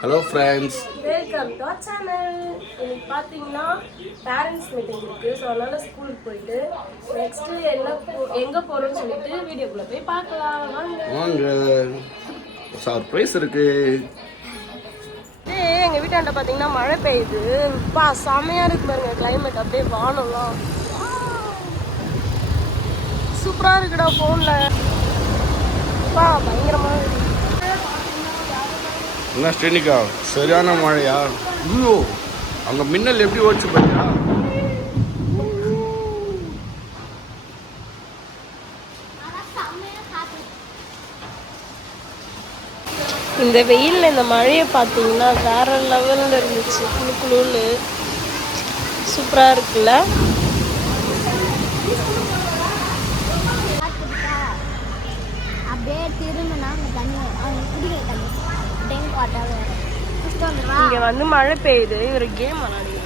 Hello friends, welcome to our channel. இன்னைக்கு பார்த்தீங்கன்னா parents meeting இருக்குது. ஸோ அதனால் ஸ்கூலுக்கு போயிட்டு நெக்ஸ்ட்டு எங்கே போகிறோம்னு சொல்லிட்டு வீடியோக்குள்ளே போய் பார்க்கலாம் வாங்க. சர்ப்ரைஸ் இருக்குது. எங்கள் வீட்டாண்ட பார்த்தீங்கன்னா மழை பெய்யுது. செமையாக இருக்கு பாருங்க கிளைமேட். அப்படியே வானம்லாம் சூப்பராக இருக்குடா. ஃபோனில் பயங்கரமாக இருக்கு. என்ன ஸ்ரீனிகா, சரியான மழையா? ஐயோ, அங்கே மின்னல் எப்படி ஓடிச்சு பாத்தியா? இந்த வெயிலில் இந்த மழையை பார்த்தீங்கன்னா வேற லெவலில் இருந்துச்சு. குளுக்குளுன்னு சூப்பராக இருக்குல்ல. இங்கே வந்து மழை பெய்யுது. இவர் கேம் விளாடுங்க.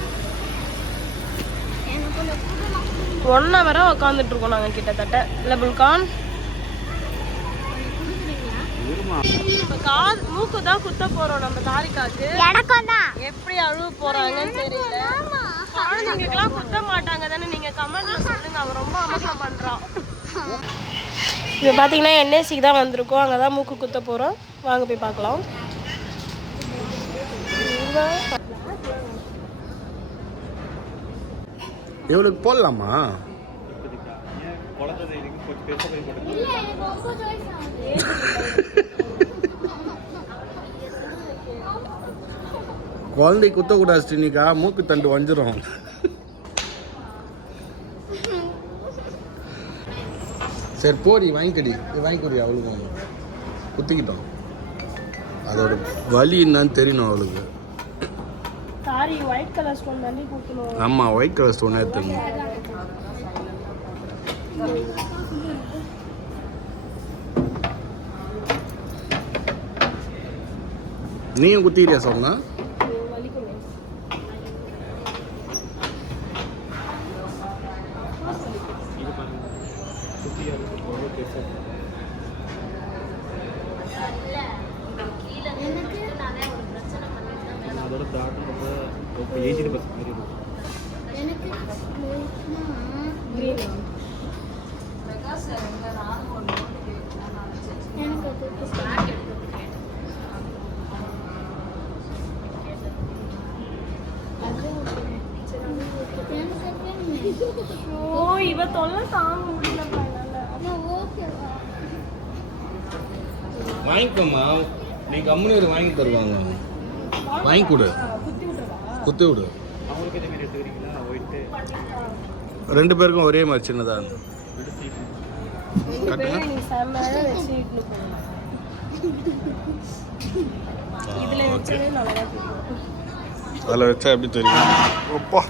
1 hour உட்காந்துட்டு இருக்கோம் நாங்கள் கிட்டத்தட்ட. இல்லை புல்கான், மூக்கு தான் குத்த போறோம் நம்ம தாரிகாக்கு. எப்படி அழுவ போறாங்கன்னு தெரியல. குழந்தைங்களுக்குலாம் குத்த மாட்டாங்க தானே? நீங்க கமெண்ட்ல சொல்லுங்க. அவன் ரொம்ப அமர்க்கம் பண்றான். இப்போ பார்த்தீங்கன்னா என்எஸ்சிக்கு தான் வந்திருக்கோம். அங்கே தான் மூக்கு குத்த போகிறோம். வாங்க போய் பார்க்கலாம். இவளுக்கு போடலாமா? குழந்தை குத்தக்கூடாது ஸ்ரீனிகா, மூக்கு தண்டு வஞ்சிரும். சரி போடி, வாங்கிக்கடி. வாங்கிக்கடி. அவளுக்கு குத்திக்கிட்டோம். அதோட வலி என்னன்னு தெரியணும் அவளுக்கு. ஆமாம், ஒயிட் கலர் ஸ்டோன் எடுத்துங்க. நீயும் குத்திக்கிறியா சொன்னா? இவ தொல்லை தாங்க முடியல. வாங்கிக்கோமா, நீ கம்முனு வாங்கி தருவாங்க. வாங்கி கொடு, குத்தி விடு. 2 பேருக்கும் ஒரே மாதிரி சின்னதா. அதில் வச்சா எப்படி தெரியும்? அப்பா,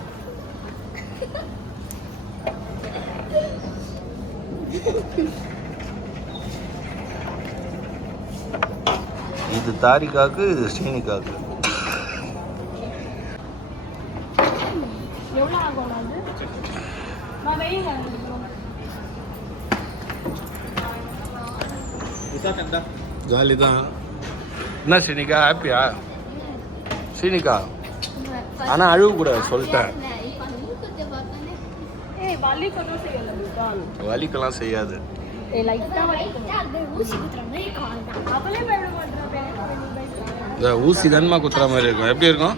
இது தாரிகாக்கு, இது ஸ்ரீனிகாக்கு. ஜாலி தான். என்ன ஸ்ரீனிகா, ஹாப்பியா? ஸ்ரீனிகா ஆனால் அழுவக்கூடாது சொல்லிட்டேன். வலிக்கெல்லாம் செய்யாது. ஊசி தான்மா குத்துற மாதிரி இருக்கும். எப்படி இருக்கும்?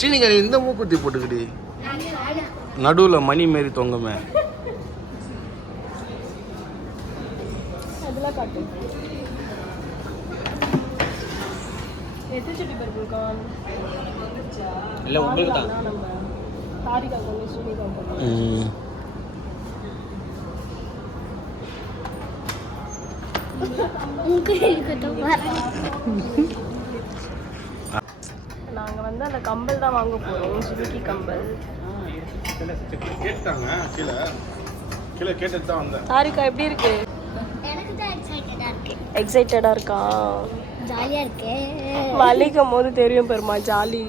ஸ்ரீனிகா, நீ இந்த மூக்குத்தி போட்டுக்கிடி, நடுவில் மணி மாரி தொங்குமே. இல்லை, உங்களுக்கு தான். நாங்கள் வந்து அந்த கம்பல் தான் வாங்க போகிறோம். ஜிமிக்கி கம்பல் கேட்டாங்க. கீழே கீழே கேட்டுட்டு தான் வந்தேன். தாரிகா எப்படி இருக்கு? எக்ஸைட்டடாக இருக்கா? ஜாலியாக இருக்கு. வலிக்கும் போது தெரியும் பெருமா ஜாலி.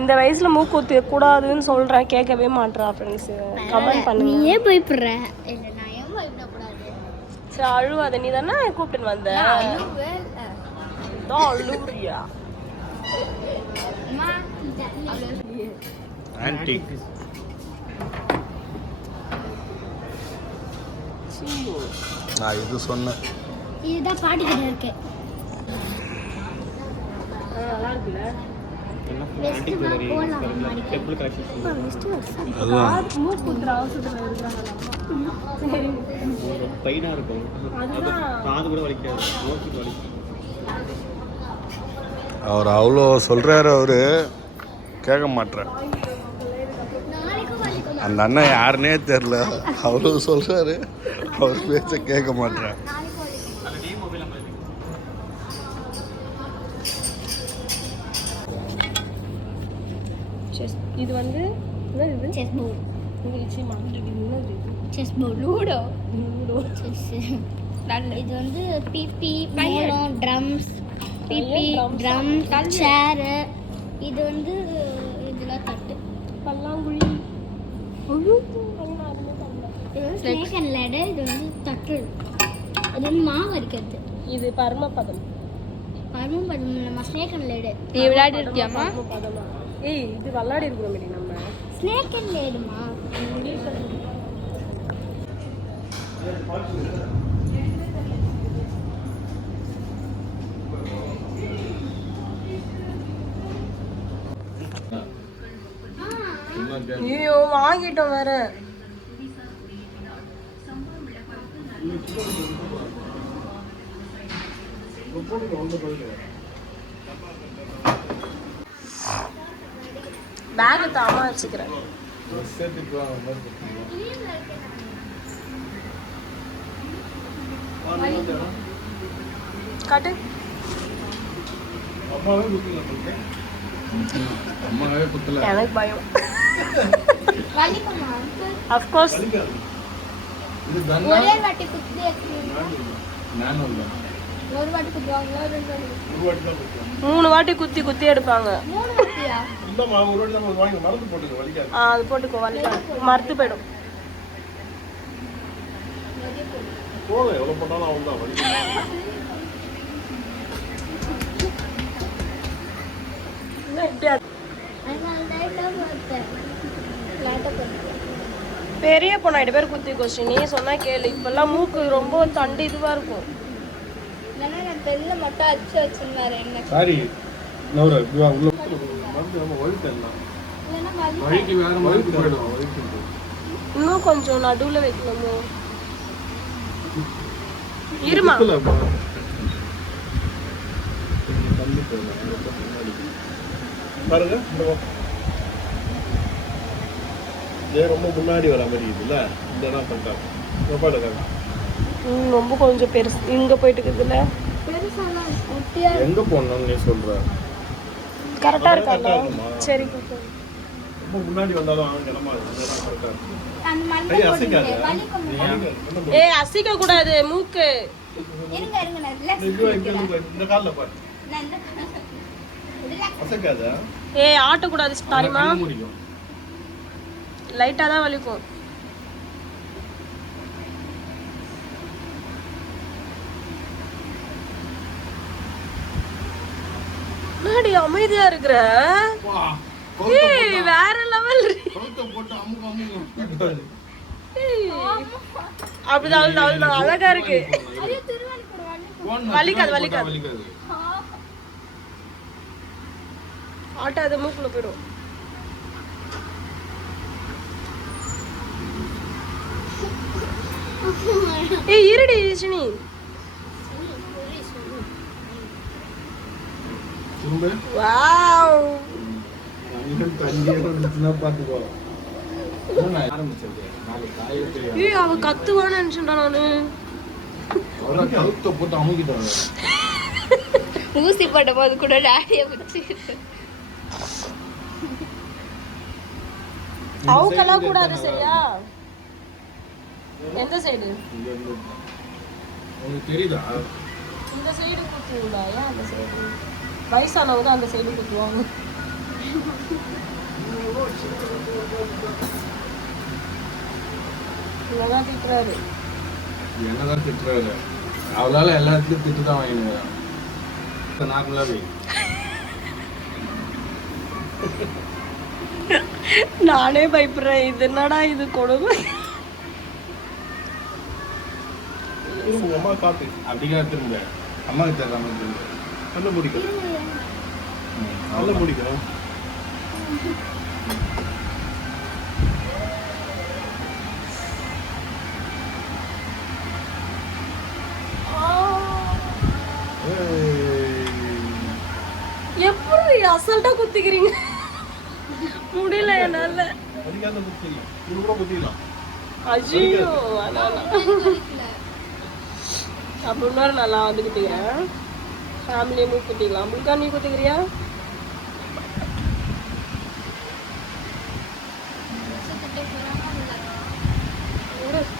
இந்த வயசுல மூக்குத்தி கூடாதுன்னு சொல்றேன், கேட்கவே மாட்டா. ஃப்ரெண்ட்ஸ் கமெண்ட் பண்ணுங்க. நீ ஏன் பயப்படுற? இல்ல நான் ஏன் பயப்பட கூடாது? சரி அழுவாத, நீ தானே கூப்பிட்டு வந்த. அதான் அழுவுறியா? ஆன்டிக். நான் இது சொன்னேன். இதுதான் பாட்டி கிட்ட இருக்கு. நல்லா இருக்குல்ல? அதுதான் மூக்குத்துற அவசரத்துல இருக்காங்க. அவர் அவ்வளோ சொல்றாரு, அவரு கேட்க மாட்டார். அந்த அண்ணன் யாருன்னே தெரியல, அவ்வளோ சொல்றாரு, அவர் பேச்ச கேட்க மாட்டார். இது வந்து இது chess board. Chess board. Ludo. Chess. இது வந்து பிபி, மேளம், ட்ரம்ஸ், பிபி, ட்ரம்ஸ், சேர். இது வந்து இதெல்லாம் தட்டு. பல்லாங்குழி. இது வந்து ஸ்னேக் அண்ட் லேடர். இது வந்து தட்டு. இது வந்து மாவு அரைக்கிறது. இது பரமபதம். பரமபதம் நம்ம ஸ்னேக் அண்ட் லேடர். நீ விளையாடி இருக்கியாமா? ஏய், இது விளையாடி இருக்கிறோம் மீடி நம்ம. ஸ்னேக் அண்ட் லேடர்மா. ஐயோ, வாங்கிட்டோம் வேற. பேக் தாமா வச்சுக்கிறேன். காட்டு. அம்மாவே குத்தல. எனக்கு பயம். வலிக்குமா? Of course. ஒரே வாட்டி குத்தி நானும் இல்ல. ஒரு வாட்டி குத்துவாங்களா? ரெண்டு வாட்டி? ஒரு வாட்டி தான் குத்துவாங்க. 3 வாட்டி குத்தி குத்தி எடுப்பாங்க. 3 வாட்டியா? இல்லம்மா, ஒரு வாட்டி தான் வாங்கி மருந்து போட்டுக்க, வலிக்காது. அது போட்டுக்கோ, வலிக்காது. மறுத்து போயிடும். போதும், எவ்வளவு போட்டாலும் அவன் தான் வலிக்காது. பெரிய பொண்ணு 2 பேர் குத்தி கொஸ்டின் நீ சொன்னா கேளு. இப்பெல்லாம் மூக்கு ரொம்ப தண்டு இதுவா இருக்கும். பெல்ல மட்டும் அச்சு வச்சிருந்தாரு என்ன. சாரி நவர உள்ள மருந்து நம்ம வலிக்கலாம். வலிக்கு வேற மருந்து போய்டும். வலிக்கு இன்னும் கொஞ்சம் நடுவுல வைக்கணுமோ? இருமா. பாருங்க, ரொம்ப முன்னாடி வர மாதிரி இருக்குல்ல, இந்த தான் பண்றாங்க. பாருங்க, ரொம்ப கொஞ்சம் பெருசு இங்க போயிட்டு இருக்குதுல்ல. எங்க போனோம் நீ சொல்ற? கரெக்டா இருக்கா? சரி, ரொம்ப முன்னாடி வந்தாலும் கிளம்பா கரெக்டா இருக்கு. ஏய், அசிக்க கூடாது மூக்கு. இருங்க இருங்க நான் ரிலாக்ஸ் இந்த கால்ல பாரு. அசக்காதா? ஏய், ஆட்ட கூடாது சாரிமா. லைட்டா தான் வலிக்கும். நாடி அமைதியா இருக்கிற. ஏய், வேற லெவல். அப்படிதான் அழகா இருக்கு. வலிக்காது வலிக்காது. ஆட்டாத மூக்குல போயிடும். ஏய், இருடி சினி. வாவ், ஏய் அவ கத்துவான்னு நினைச்சேன்டா நானு. ஊசி போட்ட போது கூட டாடிய பிடிச்சி அவுக்கெல்லாம் கூடாது சரியா? எந்த சைடு? உங்களுக்கு தெரியுதா? இந்த சைடு குத்துவா? ஏன் அந்த சைடு? வயசானவங்க அந்த சைடு குத்துவாங்க. இவதான் திட்டுறாரு. என்னதான் திட்டுறாரு? அவளால எல்லாத்துலயும் திட்டு தான் வாங்கினு. நார்மலாவே நானே பயப்படுறேன். இது என்னடா இது கொடுமை. உங்க அம்மா காட்டு அப்படிக்கா திரும்ப அம்மாவுக்கு தராம திரும்ப நல்ல பிடிக்கும் நல்ல பிடிக்கும். எப்படி அசால்ட்டா குத்திக்கிறீங்க? முடியல என்னால. அதுக்காக குத்திடலாம், இது கூட குத்திடலாம். ஐயோ அப்போ இன்னொரு நல்லா வந்து குத்திக்கிறேன். ஃபேமிலியுமே குத்திக்கலாம். முழுக்கா நீ குத்திக்கிறியா?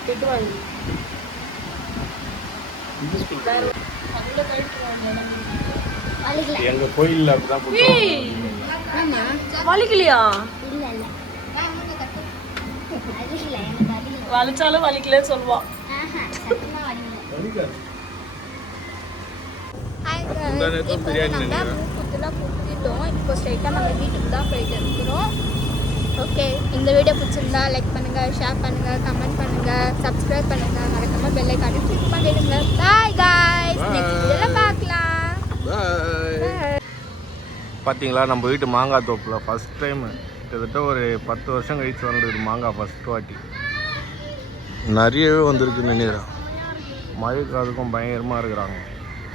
திட்டு வாங்கி எங்க கோயில்ல அப்படிதான் வலிக்கலையா? இல்ல இல்ல வலிக்கல, எனக்கு வலிக்கல. வலிச்சாலும் வலிக்கலன்னு சொல்லுவான். சத்தியமா வலிக்கல. மூக்குத்துலாம் குத்திட்டோம். இப்போ ஸ்ட்ரைட்டாக நம்ம வீட்டுக்கு தான் போயிட்டு இருக்கிறோம். ஓகே, இந்த வீடியோ பிடிச்சிருந்தா லைக் பண்ணுங்கள், ஷேர் பண்ணுங்கள், கமெண்ட் பண்ணுங்கள், சப்ஸ்கிரைப் பண்ணுங்கள், மறக்காமல் பெல் ஐகானை கிளிக் பண்ணிடுங்க. பாய் காய்ஸ், நெக்ஸ்ட் வீடியோவில் பார்க்கலாம். பார்த்தீங்களா நம்ம வீட்டு மாங்காய் தோப்பில் ஃபஸ்ட் டைம் கிட்டத்தட்ட ஒரு 10 வருஷம் கழிச்சு வந்துருக்கு மாங்காய் ஃபஸ்ட் வாட்டி. நிறையவே வந்திருக்கு நினைக்கிறேன். மழைக்கு அதுக்கும் பயங்கரமாக இருக்கிறாங்க.